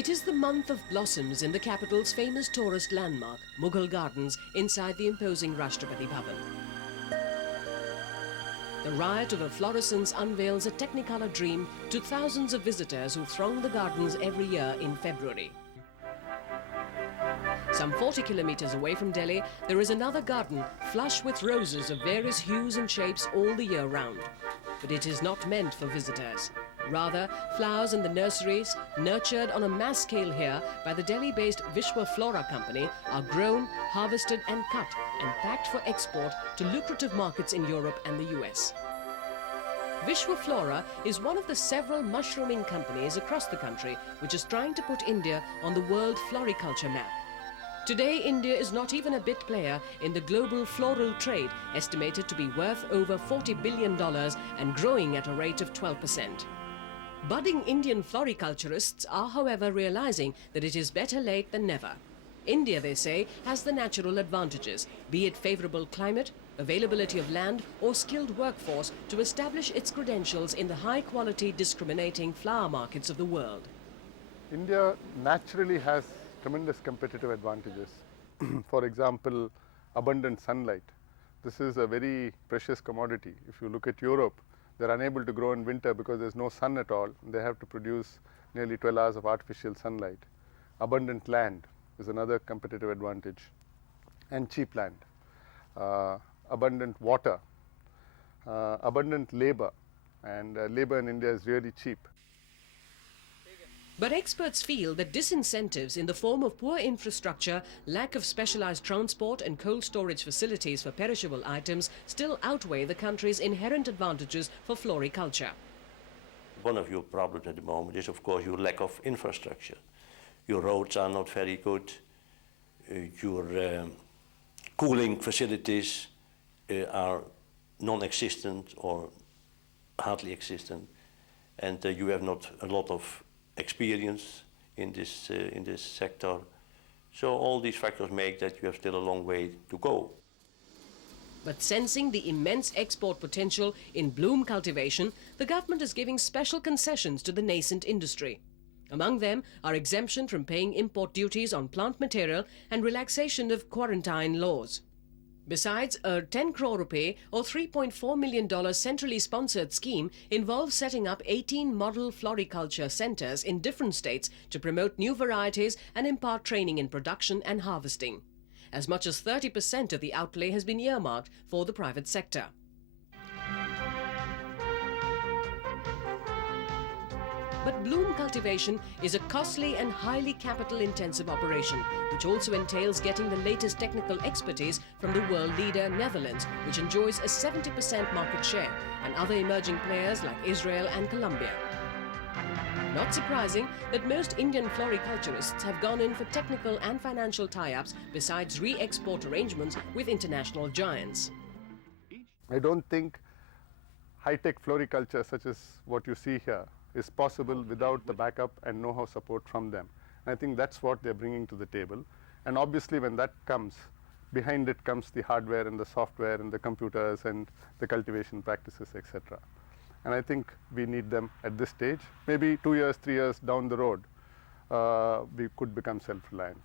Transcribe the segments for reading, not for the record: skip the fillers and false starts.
It is the month of blossoms in the capital's famous tourist landmark, Mughal Gardens, inside the imposing Rashtrapati Bhawan. The riot over fluorescence unveils a technicolor dream to thousands of visitors who throng the gardens every year in February. Some 40 kilometers away from Delhi, there is another garden flush with roses of various hues and shapes all the year round. But it is not meant for visitors. Rather, flowers in the nurseries, nurtured on a mass scale here by the Delhi-based Vishwa Flora Company, are grown, harvested and cut and packed for export to lucrative markets in Europe and the US. Vishwa Flora is one of the several mushrooming companies across the country which is trying to put India on the world floriculture map. Today, India is not even a bit player in the global floral trade, estimated to be worth over $40 billion and growing at a rate of 12%. Budding Indian floriculturists are, however, realizing that it is better late than never. India, they say, has the natural advantages, be it favorable climate, availability of land or skilled workforce, to establish its credentials in the high-quality, discriminating flower markets of the world. India naturally has tremendous competitive advantages. For example, abundant sunlight. This is a very precious commodity. If you look at Europe, they're unable to grow in winter because there's no sun at all. They have to produce nearly 12 hours of artificial sunlight. Abundant land is another competitive advantage, and cheap land. Abundant water, abundant labor, and labor in India is really cheap. But experts feel that disincentives in the form of poor infrastructure, lack of specialized transport and cold storage facilities for perishable items still outweigh the country's inherent advantages for floriculture. One of your problems at the moment is, of course, your lack of infrastructure. Your roads are not very good, your cooling facilities are non-existent or hardly existent, and you have not a lot of experience in this sector. So all these factors make that you have still a long way to go. But sensing the immense export potential in bloom cultivation, the government is giving special concessions to the nascent industry. Among them are exemption from paying import duties on plant material and relaxation of quarantine laws. Besides, a 10 crore rupee or $3.4 million centrally sponsored scheme involves setting up 18 model floriculture centers in different states to promote new varieties and impart training in production and harvesting. As much as 30% of the outlay has been earmarked for the private sector. But bloom cultivation is a costly and highly capital-intensive operation, which also entails getting the latest technical expertise from the world leader Netherlands, which enjoys a 70% market share, and other emerging players like Israel and Colombia. Not surprising that most Indian floriculturists have gone in for technical and financial tie-ups besides re-export arrangements with international giants. I don't think high-tech floriculture such as what you see here is possible without the backup and know-how support from them. And I think that's what they're bringing to the table. And obviously when that comes, behind it comes the hardware and the software and the computers and the cultivation practices, etc. And I think we need them at this stage. Maybe 2 years, 3 years down the road, we could become self-reliant.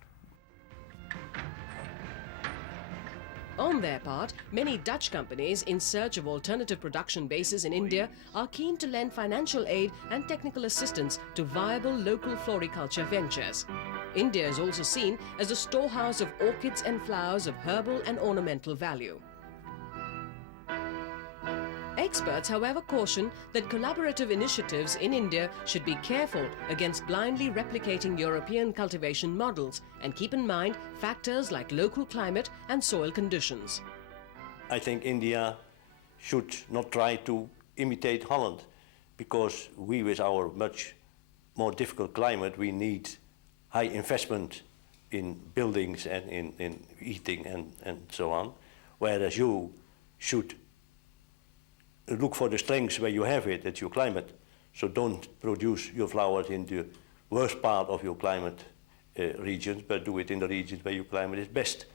On their part, many Dutch companies in search of alternative production bases in India are keen to lend financial aid and technical assistance to viable local floriculture ventures. India is also seen as a storehouse of orchids and flowers of herbal and ornamental value. Experts, however, caution that collaborative initiatives in India should be careful against blindly replicating European cultivation models and keep in mind factors like local climate and soil conditions. I think India should not try to imitate Holland, because we, with our much more difficult climate, we need high investment in buildings and in heating and so on, whereas you should look for the strengths where you have it, at your climate. So don't produce your flowers in the worst part of your climate regions, but do it in the regions where your climate is best.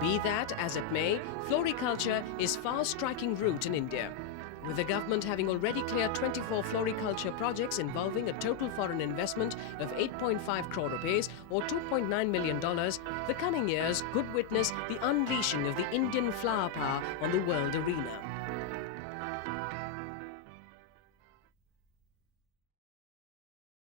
Be that as it may, floriculture is far striking root in India. With the government having already cleared 24 floriculture projects involving a total foreign investment of 8.5 crore rupees or $2.9 million, the coming years could witness the unleashing of the Indian flower power on the world arena.